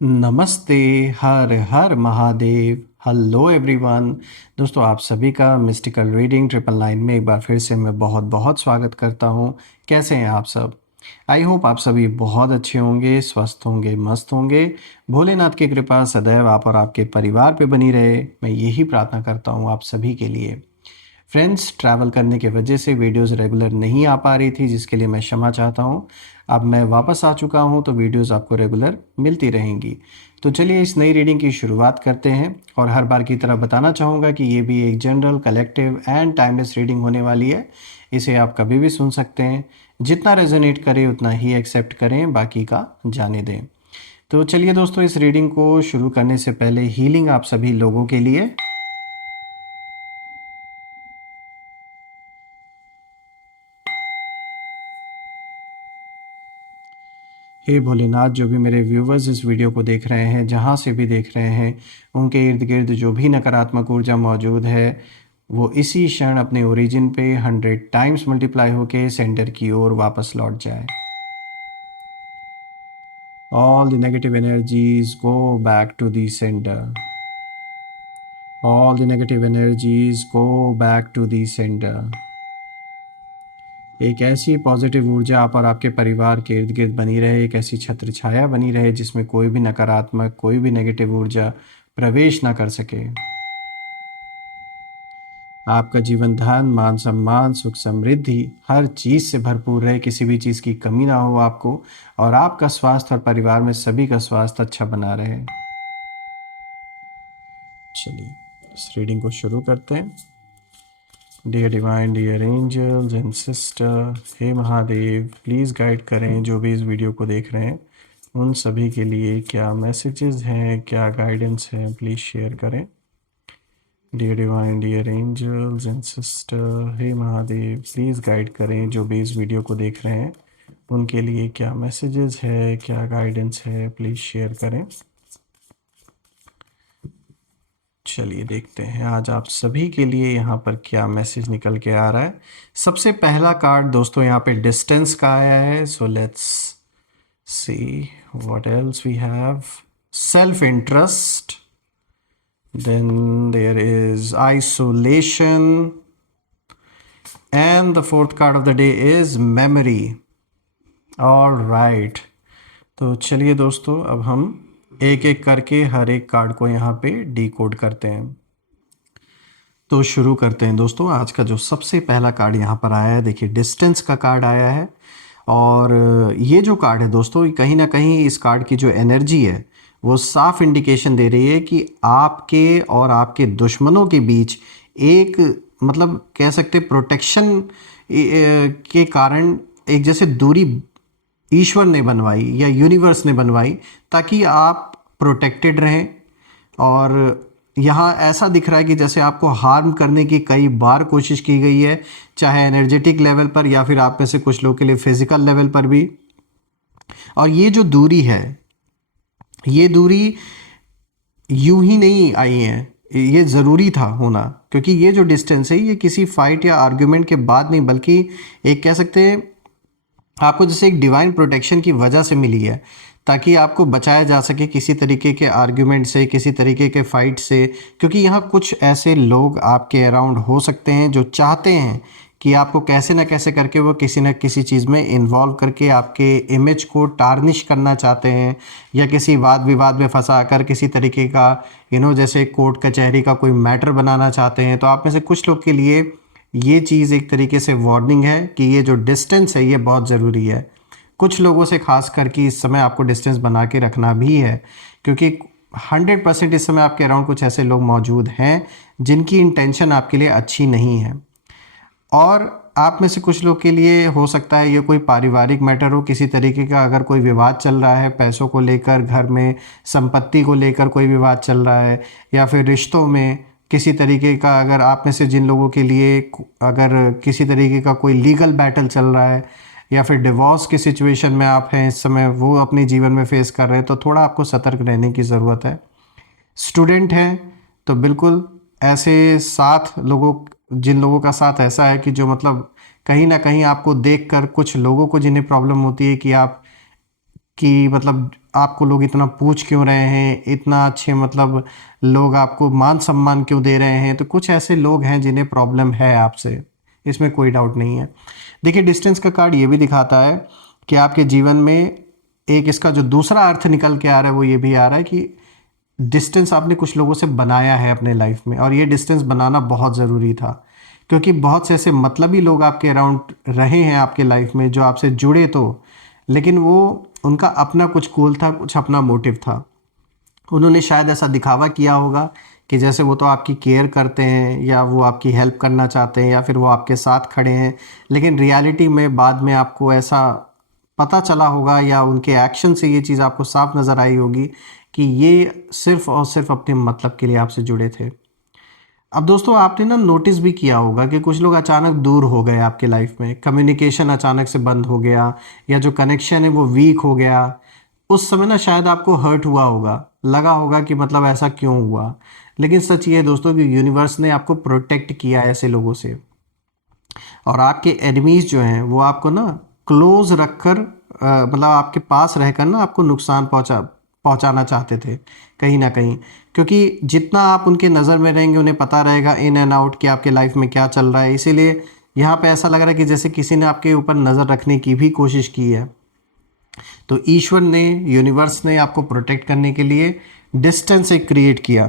नमस्ते। हर हर महादेव। Hello everyone. दोस्तों, आप सभी का मिस्टिकल रीडिंग 999 में एक बार फिर से मैं बहुत बहुत स्वागत करता हूँ। कैसे हैं आप सब? आई होप आप सभी बहुत अच्छे होंगे, स्वस्थ होंगे, मस्त होंगे। भोलेनाथ की कृपा सदैव आप और आपके परिवार पे बनी रहे, मैं यही प्रार्थना करता हूँ आप सभी के लिए। फ्रेंड्स, ट्रैवल करने की वजह से वीडियोस रेगुलर नहीं आ पा रही थी, जिसके लिए मैं क्षमा चाहता हूँ। अब मैं वापस आ चुका हूँ तो वीडियोस आपको रेगुलर मिलती रहेंगी। तो चलिए इस नई रीडिंग की शुरुआत करते हैं। और हर बार की तरह बताना चाहूँगा कि ये भी एक general, collective and timeless reading होने वाली है। इसे आप कभी भी सुन सकते हैं। जितना रेजोनेट करे उतना ही एक्सेप्ट करें, बाकी का जाने दें। तो चलिए दोस्तों, इस रीडिंग को शुरू करने से पहले हीलिंग आप सभी लोगों के लिए। हे भोलेनाथ, जो भी मेरे व्यूवर्स इस वीडियो को देख रहे हैं, जहाँ से भी देख रहे हैं, उनके इर्द गिर्द जो भी नकारात्मक ऊर्जा मौजूद है, वो इसी क्षण अपने ओरिजिन पे 100 टाइम्स मल्टीप्लाई होके सेंटर की ओर वापस लौट जाए। All the negative energies go back to the centre. All the negative energies go back to the centre. एक ऐसी पॉजिटिव ऊर्जा आप और आपके परिवार के इर्द गिर्द बनी रहे, एक ऐसी छत्र छाया बनी रहे जिसमें कोई भी नकारात्मक, कोई भी नेगेटिव ऊर्जा प्रवेश ना कर सके। आपका जीवन धन, मान सम्मान, सुख समृद्धि हर चीज़ से भरपूर रहे, किसी भी चीज़ की कमी ना हो आपको। और आपका स्वास्थ्य और परिवार में सभी का स्वास्थ्य अच्छा बना रहे। चलिए इस रीडिंग को शुरू करते हैं। Dear divine, dear angels and sister, हे महादेव, प्लीज़ गाइड करें जो भी इस वीडियो को देख रहे हैं, उन सभी के लिए क्या मैसेजेस हैं, क्या गाइडेंस है, प्लीज़ शेयर करें। Dear divine, dear angels and sister, हे महादेव, प्लीज़ गाइड करें जो भी इस वीडियो को देख रहे हैं, उनके लिए क्या मैसेजेस है, क्या गाइडेंस है, प्लीज़ शेयर करें। चलिए देखते हैं आज आप सभी के लिए यहाँ पर क्या मैसेज निकल के आ रहा है। सबसे पहला कार्ड दोस्तों यहाँ पे डिस्टेंस का आया है। So let's see what else we have. Self interest, then there is isolation, and the fourth card of the day is memory. All right, तो चलिए दोस्तों, अब हम एक एक करके हर एक कार्ड को यहाँ पे डिकोड करते हैं। तो शुरू करते हैं दोस्तों। आज का जो सबसे पहला कार्ड यहाँ पर आया है, देखिए डिस्टेंस का कार्ड आया है। और ये जो कार्ड है दोस्तों, ये कहीं ना कहीं इस कार्ड की जो एनर्जी है वो साफ इंडिकेशन दे रही है कि आपके और आपके दुश्मनों के बीच एक, मतलब कह सकते प्रोटेक्शन के कारण एक जैसे दूरी ईश्वर ने बनवाई या यूनिवर्स ने बनवाई, ताकि आप प्रोटेक्टेड रहें। और यहाँ ऐसा दिख रहा है कि जैसे आपको हार्म करने की कई बार कोशिश की गई है, चाहे एनर्जेटिक लेवल पर या फिर आप में से कुछ लोग के लिए फिजिकल लेवल पर भी। और ये जो दूरी है, ये दूरी यूं ही नहीं आई है, ये ज़रूरी था होना। क्योंकि ये जो डिस्टेंस है, ये किसी फाइट या आर्ग्यूमेंट के बाद नहीं, बल्कि एक कह सकते हैं आपको जैसे एक डिवाइन प्रोटेक्शन की वजह से मिली है, ताकि आपको बचाया जा सके किसी तरीके के आर्ग्यूमेंट से, किसी तरीके के फाइट से। क्योंकि यहाँ कुछ ऐसे लोग आपके अराउंड हो सकते हैं जो चाहते हैं कि आपको कैसे ना कैसे करके वो किसी न किसी चीज़ में इन्वॉल्व करके आपके इमेज को टार्निश करना चाहते हैं, या किसी वाद विवाद में फंसा कर किसी तरीके का जैसे कोर्ट कचहरी का कोई मैटर बनाना चाहते हैं। तो आप में से कुछ लोग के लिए ये चीज़ एक तरीके से वार्निंग है कि ये जो डिस्टेंस है ये बहुत ज़रूरी है। कुछ लोगों से खास करके इस समय आपको डिस्टेंस बना के रखना भी है, क्योंकि 100% इस समय आपके अराउंड कुछ ऐसे लोग मौजूद हैं जिनकी इंटेंशन आपके लिए अच्छी नहीं है। और आप में से कुछ लोग के लिए हो सकता है ये कोई पारिवारिक मैटर हो, किसी तरीके का अगर कोई विवाद चल रहा है, पैसों को लेकर, घर में संपत्ति को लेकर कोई विवाद चल रहा है, या फिर रिश्तों में किसी तरीके का, अगर आप में से जिन लोगों के लिए अगर किसी तरीके का कोई लीगल बैटल चल रहा है, या फिर डिवोर्स की सिचुएशन में आप हैं इस समय, वो अपने जीवन में फेस कर रहे हैं, तो थोड़ा आपको सतर्क रहने की ज़रूरत है। स्टूडेंट हैं तो बिल्कुल ऐसे साथ लोगों, जिन लोगों का साथ ऐसा है कि जो मतलब कहीं ना कहीं आपको देखकर कुछ लोगों को जिन्हें प्रॉब्लम होती है कि आप कि मतलब आपको लोग इतना पूछ क्यों रहे हैं, इतना अच्छे मतलब लोग आपको मान सम्मान क्यों दे रहे हैं। तो कुछ ऐसे लोग हैं जिन्हें प्रॉब्लम है आपसे, इसमें कोई डाउट नहीं है। देखिए डिस्टेंस का कार्ड ये भी दिखाता है कि आपके जीवन में एक इसका जो दूसरा अर्थ निकल के आ रहा है वो ये भी आ रहा है कि डिस्टेंस आपने कुछ लोगों से बनाया है अपने लाइफ में, और ये डिस्टेंस बनाना बहुत ज़रूरी था, क्योंकि बहुत से ऐसे मतलबी लोग आपके अराउंड रहे हैं आपके लाइफ में जो आपसे जुड़े तो, लेकिन वो उनका अपना कुछ गोल था, कुछ अपना मोटिव था। उन्होंने शायद ऐसा दिखावा किया होगा कि जैसे वो तो आपकी केयर करते हैं या वो आपकी हेल्प करना चाहते हैं या फिर वो आपके साथ खड़े हैं, लेकिन रियलिटी में बाद में आपको ऐसा पता चला होगा या उनके एक्शन से ये चीज़ आपको साफ नज़र आई होगी कि ये सिर्फ़ और सिर्फ अपने मतलब के लिए आपसे जुड़े थे। अब दोस्तों आपने ना नोटिस भी किया होगा कि कुछ लोग अचानक दूर हो गए आपके लाइफ में, कम्युनिकेशन अचानक से बंद हो गया या जो कनेक्शन है वो वीक हो गया। उस समय ना शायद आपको हर्ट हुआ होगा, लगा होगा कि मतलब ऐसा क्यों हुआ। लेकिन सच ये है दोस्तों कि यूनिवर्स ने आपको प्रोटेक्ट किया है ऐसे लोगों से, और आपके एनिमीज जो हैं वो आपको ना क्लोज रखकर मतलब आपके पास रहकर ना आपको नुकसान पहुंचाना चाहते थे कहीं ना कहीं, क्योंकि जितना आप उनके नज़र में रहेंगे उन्हें पता रहेगा इन एंड आउट कि आपके लाइफ में क्या चल रहा है। इसीलिए यहाँ पे ऐसा लग रहा है कि जैसे किसी ने आपके ऊपर नज़र रखने की भी कोशिश की है। तो ईश्वर ने, यूनिवर्स ने आपको प्रोटेक्ट करने के लिए डिस्टेंस एक क्रिएट किया।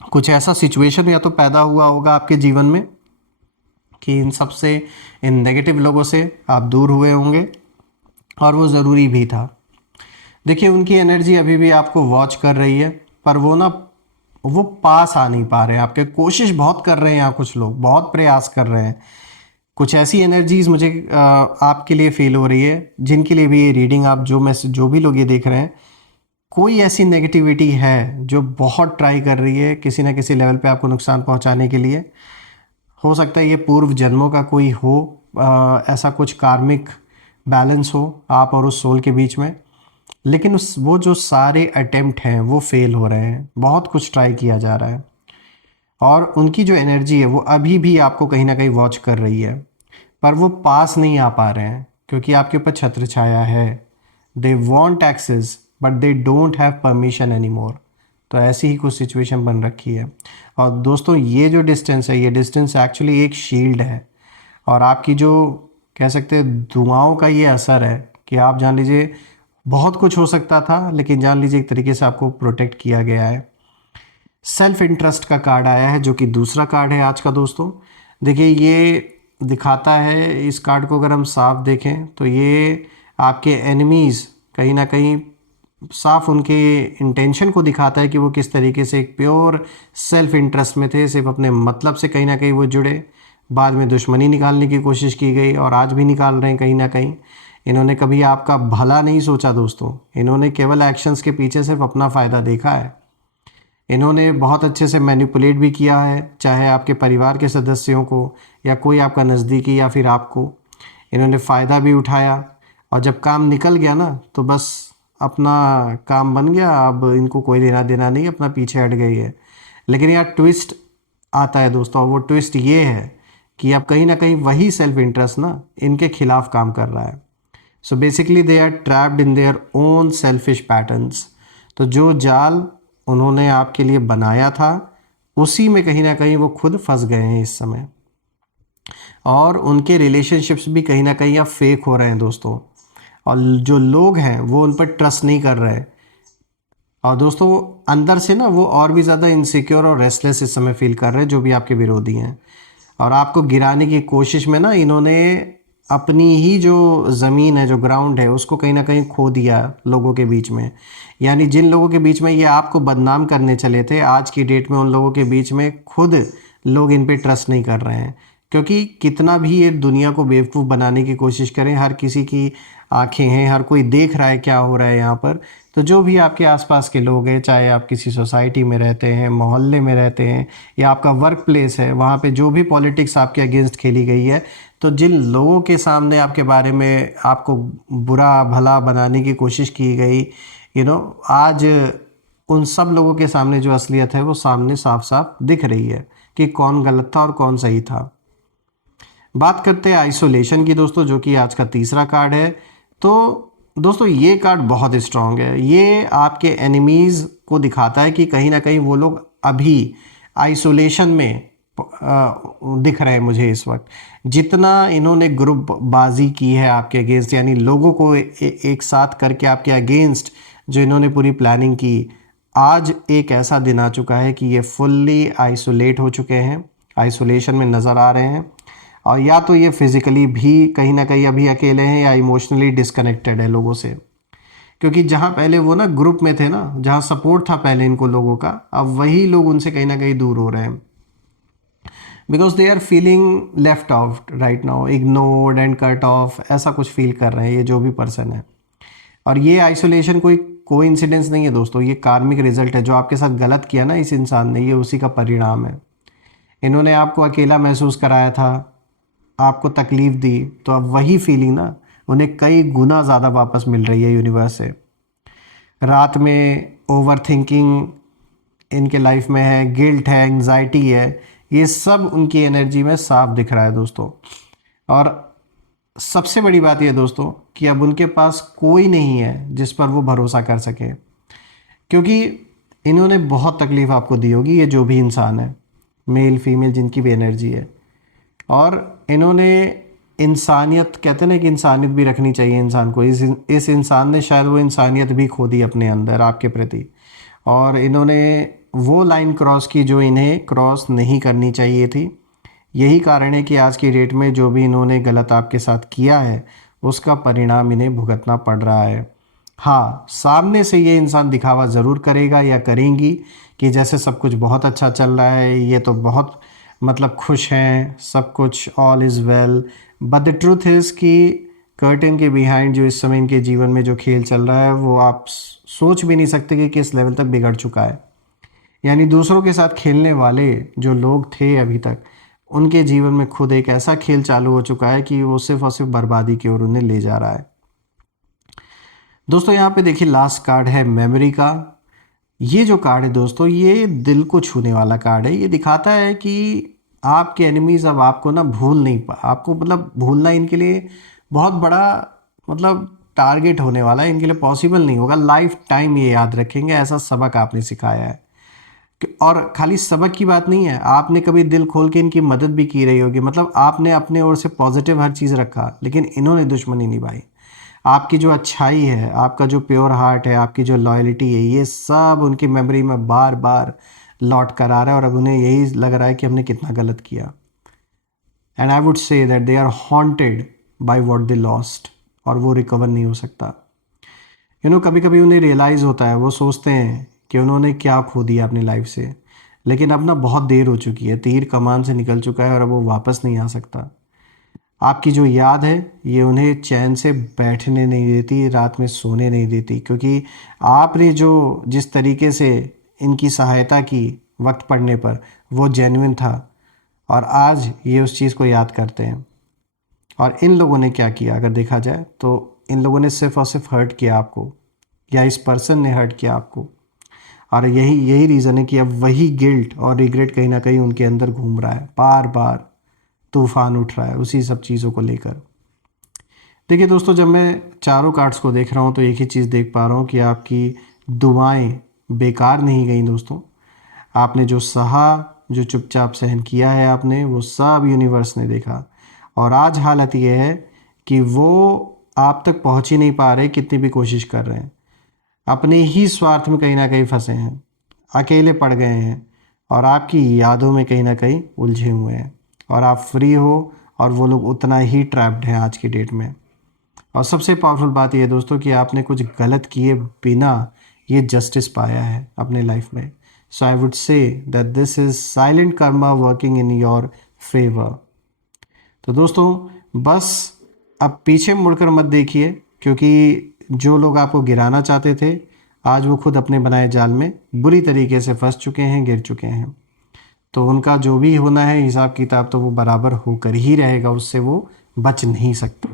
कुछ ऐसा सिचुएशन या तो पैदा हुआ होगा आपके जीवन में कि इन सब से, इन नेगेटिव लोगों से आप दूर हुए होंगे, और वो ज़रूरी भी था। देखिए उनकी एनर्जी अभी भी आपको वॉच कर रही है, पर वो पास आ नहीं पा रहे हैं आपके। कोशिश बहुत कर रहे हैं यहाँ, कुछ लोग बहुत प्रयास कर रहे हैं। कुछ ऐसी एनर्जीज मुझे आपके लिए फील हो रही है जिनके लिए भी ये रीडिंग, आप जो भी लोग ये देख रहे हैं, कोई ऐसी नेगेटिविटी है जो बहुत ट्राई कर रही है किसी ना किसी लेवल पे आपको नुकसान पहुंचाने के लिए। हो सकता है ये पूर्व जन्मों का कोई हो, ऐसा कुछ कार्मिक बैलेंस हो आप और उस सोल के बीच में। लेकिन उस वो जो सारे अटेम्प्ट हैं वो फेल हो रहे हैं, बहुत कुछ ट्राई किया जा रहा है, और उनकी जो एनर्जी है वो अभी भी आपको कहीं ना कहीं वॉच कर रही है, पर वो पास नहीं आ पा रहे हैं क्योंकि आपके ऊपर छत्र छाया है। They want access but they don't have permission any more. तो ऐसी ही कुछ सिचुएशन बन रखी है। और दोस्तों ये जो डिस्टेंस है, ये डिस्टेंस एक्चुअली एक शील्ड है, और आपकी जो कह सकते हैं दुआओं का ये असर है कि आप जान लीजिए बहुत कुछ हो सकता था, लेकिन जान लीजिए एक तरीके से आपको प्रोटेक्ट किया गया है। सेल्फ इंटरेस्ट का कार्ड आया है जो कि दूसरा कार्ड है आज का दोस्तों। देखिए ये दिखाता है, इस कार्ड को अगर हम साफ देखें तो ये आपके एनिमीज़ कहीं ना कहीं साफ उनके इंटेंशन को दिखाता है कि वो किस तरीके से एक प्योर सेल्फ इंटरेस्ट में थे, सिर्फ अपने मतलब से कहीं ना कहीं वो जुड़े। बाद में दुश्मनी निकालने की कोशिश की गई और आज भी निकाल रहे हैं कहीं ना कहीं। इन्होंने कभी आपका भला नहीं सोचा दोस्तों, इन्होंने केवल एक्शंस के पीछे सिर्फ अपना फ़ायदा देखा है। इन्होंने बहुत अच्छे से मैनिपुलेट भी किया है, चाहे आपके परिवार के सदस्यों को या कोई आपका नज़दीकी या फिर आपको। इन्होंने फ़ायदा भी उठाया, और जब काम निकल गया ना तो बस अपना काम बन गया, अब इनको कोई लेना देना नहीं, अपना पीछे हट गई है। लेकिन यार ट्विस्ट आता है दोस्तों, वो ट्विस्ट ये है कि अब कहीं ना कहीं वही सेल्फ इंटरेस्ट ना इनके खिलाफ काम कर रहा है। So basically they are trapped in their own selfish patterns. तो जो जाल उन्होंने आपके लिए बनाया था उसी में कहीं ना कहीं वो खुद फंस गए हैं इस समय, और उनके रिलेशनशिप्स भी कहीं ना कहीं अब फेक हो रहे हैं दोस्तों, और जो लोग हैं वो उन पर ट्रस्ट नहीं कर रहे। और दोस्तों अंदर से ना वो और भी ज़्यादा इनसिक्योर और रेस्टलेस इस समय फील कर रहे हैं, जो भी आपके विरोधी हैं। और आपको गिराने की कोशिश में ना इन्होंने अपनी ही जो ज़मीन है, जो ग्राउंड है, उसको कहीं ना कहीं खो दिया लोगों के बीच में। यानी जिन लोगों के बीच में ये आपको बदनाम करने चले थे, आज की डेट में उन लोगों के बीच में खुद लोग इन पे ट्रस्ट नहीं कर रहे हैं। क्योंकि कितना भी ये दुनिया को बेवकूफ़ बनाने की कोशिश करें, हर किसी की आंखें हैं, हर कोई देख रहा है क्या हो रहा है यहाँ पर। तो जो भी आपके आसपास के लोग हैं, चाहे आप किसी सोसाइटी में रहते हैं, मोहल्ले में रहते हैं, या आपका वर्क प्लेस है, वहाँ पे जो भी पॉलिटिक्स आपके अगेंस्ट खेली गई है, तो जिन लोगों के सामने आपके बारे में आपको बुरा भला बनाने की कोशिश की गई, आज उन सब लोगों के सामने जो असलियत है वो सामने साफ साफ दिख रही है कि कौन गलत था और कौन सही था। बात करते हैं आइसोलेशन की दोस्तों, जो कि आज का तीसरा कार्ड है। तो दोस्तों ये कार्ड बहुत स्ट्रांग है। ये आपके एनिमीज़ को दिखाता है कि कहीं ना कहीं वो लोग अभी आइसोलेशन में दिख रहे हैं मुझे इस वक्त। जितना इन्होंने ग्रुप बाजी की है आपके अगेंस्ट, यानी लोगों को एक साथ करके आपके अगेंस्ट जो इन्होंने पूरी प्लानिंग की, आज एक ऐसा दिन आ चुका है कि ये फुल्ली आइसोलेट हो चुके हैं, आइसोलेशन में नज़र आ रहे हैं। और या तो ये फिज़िकली भी कहीं ना कहीं अभी अकेले हैं या इमोशनली डिस्कनेक्टेड है लोगों से। क्योंकि जहाँ पहले वो ना ग्रुप में थे ना, जहाँ सपोर्ट था पहले इनको लोगों का, अब वही लोग उनसे कहीं ना कहीं दूर हो रहे हैं। Because they are feeling left out right now, ignored and cut off, ऐसा कुछ फील कर रहे हैं ये जो भी पर्सन है। और ये आइसोलेशन कोई कोइंसिडेंस नहीं है दोस्तों, ये कार्मिक रिजल्ट है। जो आपके साथ गलत किया ना इस इंसान ने, ये उसी का परिणाम है। इन्होंने आपको अकेला महसूस कराया था, आपको तकलीफ़ दी, तो अब वही फीलिंग ना उन्हें कई गुना ज़्यादा वापस मिल रही है यूनिवर्स से। रात में ओवर थिंकिंग इनके लाइफ में है, गिल्ट है, एंग्जाइटी है, ये सब उनकी एनर्जी में साफ दिख रहा है दोस्तों। और सबसे बड़ी बात यह दोस्तों कि अब उनके पास कोई नहीं है जिस पर वो भरोसा कर सके, क्योंकि इन्होंने बहुत तकलीफ़ आपको दी होगी, ये जो भी इंसान है, मेल फीमेल जिनकी भी एनर्जी है। और इन्होंने इंसानियत, कहते हैं ना कि इंसानियत भी रखनी चाहिए इंसान को, इस इंसान ने शायद वो इंसानियत भी खो दी अपने अंदर आपके प्रति। और इन्होंने वो लाइन क्रॉस की जो इन्हें क्रॉस नहीं करनी चाहिए थी। यही कारण है कि आज की डेट में जो भी इन्होंने गलत आपके साथ किया है उसका परिणाम इन्हें भुगतना पड़ रहा है। हाँ, सामने से ये इंसान दिखावा ज़रूर करेगा या करेंगी कि जैसे सब कुछ बहुत अच्छा चल रहा है, ये तो बहुत मतलब खुश हैं, सब कुछ all is well. But the truth is कि कर्टेन के बिहाइंड जो इस समय इनके जीवन में जो खेल चल रहा है वो आप सोच भी नहीं सकते कि किस लेवल तक बिगड़ चुका है। यानी दूसरों के साथ खेलने वाले जो लोग थे अभी तक, उनके जीवन में खुद एक ऐसा खेल चालू हो चुका है कि वो सिर्फ और सिर्फ बर्बादी की ओर उन्हें ले जा रहा है। दोस्तों यहाँ पे देखिए लास्ट कार्ड है मेमोरी का। ये जो कार्ड है दोस्तों, ये दिल को छूने वाला कार्ड है। ये दिखाता है कि आपके एनिमीज अब आपको ना भूल नहीं पा, आपको मतलब भूलना इनके लिए बहुत बड़ा मतलब टारगेट होने वाला है, इनके लिए पॉसिबल नहीं होगा। लाइफ टाइम ये याद रखेंगे, ऐसा सबक आपने सिखाया है। और खाली सबक की बात नहीं है, आपने कभी दिल खोल के इनकी मदद भी की रही होगी, मतलब आपने अपने ओर से पॉजिटिव हर चीज़ रखा, लेकिन इन्होंने दुश्मनी निभाई। आपकी जो अच्छाई है, आपका जो प्योर हार्ट है, आपकी जो लॉयल्टी है, ये सब उनकी मेमोरी में बार बार लौट कर आ रहा है। और अब उन्हें यही लग रहा है कि हमने कितना गलत किया। And I would say that they are haunted by what they lost, और वो रिकवर नहीं हो सकता। कभी कभी उन्हें रियलाइज़ होता है, वो सोचते हैं कि उन्होंने क्या खो दिया अपनी लाइफ से, लेकिन अब ना बहुत देर हो चुकी है, तीर कमान से निकल चुका है और अब वो वापस नहीं आ सकता। आपकी जो याद है ये उन्हें चैन से बैठने नहीं देती, रात में सोने नहीं देती, क्योंकि आपने जो जिस तरीके से इनकी सहायता की वक्त पड़ने पर, वो जेन्युइन था। और आज ये उस चीज़ को याद करते हैं। और इन लोगों ने क्या किया अगर देखा जाए तो, इन लोगों ने सिर्फ और सिर्फ हर्ट किया आपको, या इस पर्सन ने हर्ट किया आपको। और यही यही रीज़न है कि अब वही गिल्ट और रिग्रेट कहीं ना कहीं उनके अंदर घूम रहा है, बार बार तूफान उठ रहा है उसी सब चीज़ों को लेकर। देखिए दोस्तों, जब मैं चारों कार्ड्स को देख रहा हूँ तो एक ही चीज़ देख पा रहा हूँ कि आपकी दुआएं बेकार नहीं गई दोस्तों। आपने जो सहा, जो चुपचाप सहन किया है आपने, वो सब यूनिवर्स ने देखा। और आज हालत ये है कि वो आप तक पहुँच ही नहीं पा रहे, कितनी भी कोशिश कर रहे हैं। अपने ही स्वार्थ में कहीं ना कहीं फंसे हैं, अकेले पड़ गए हैं, और आपकी यादों में कहीं ना कहीं उलझे हुए हैं। और आप फ्री हो और वो लोग उतना ही ट्रैप्ड हैं आज की डेट में। और सबसे पावरफुल बात यह है दोस्तों कि आपने कुछ गलत किए बिना ये जस्टिस पाया है अपने लाइफ में। So I would say that this is silent karma working in your favour. तो दोस्तों बस अब पीछे मुड़कर मत देखिए, क्योंकि जो लोग आपको गिराना चाहते थे, आज वो खुद अपने बनाए जाल में बुरी तरीके से फंस चुके हैं, गिर चुके हैं। तो उनका जो भी होना है हिसाब किताब तो वो बराबर होकर ही रहेगा, उससे वो बच नहीं सकते।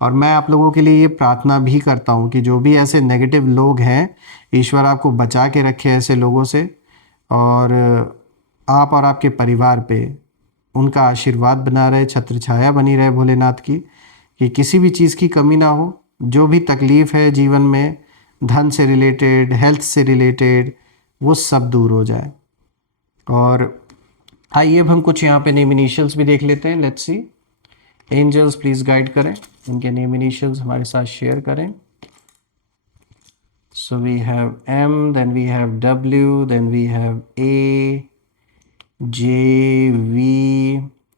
और मैं आप लोगों के लिए ये प्रार्थना भी करता हूँ कि जो भी ऐसे नेगेटिव लोग हैं, ईश्वर आपको बचा के रखे ऐसे लोगों से। और आप और आपके परिवार पे उनका आशीर्वाद बना रहे, छत्र छाया बनी रहे भोलेनाथ की, कि किसी भी चीज़ की कमी ना हो। जो भी तकलीफ़ है जीवन में, धन से रिलेटेड, हेल्थ से रिलेटेड, वो सब दूर हो जाए। और आइए अब हम कुछ यहाँ पे नेम इनिशियल्स भी देख लेते हैं। Let's see. Angels please guide करें, इनके नेम इनिशियल्स हमारे साथ शेयर करें। So we have M, then we have W, then we have A, J, V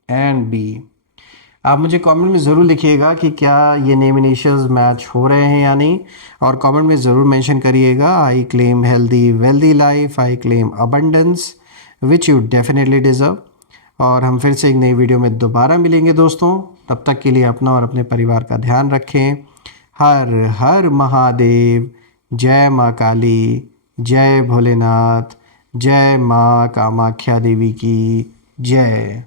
and B। आप मुझे कमेंट में ज़रूर लिखिएगा कि क्या ये नेम इनिशियल्स मैच हो रहे हैं या नहीं, और कमेंट में ज़रूर मेंशन करिएगा I claim healthy wealthy life, I claim abundance which you definitely deserve. और हम फिर से एक नई वीडियो में दोबारा मिलेंगे दोस्तों। तब तक के लिए अपना और अपने परिवार का ध्यान रखें। हर हर महादेव। जय माँ काली, जय भोलेनाथ, जय माँ कामाख्या देवी की जय।